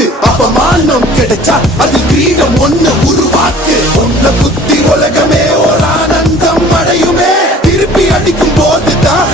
வாக்கு அவமானம் கிடைச்சா அது கிரீடம் ஒண்ணு உருவாக்கு உன்னை புத்தி உலகமே ஒரு ஆனந்தம் அடையுமே திருப்பி அடிக்கும் போதுதான்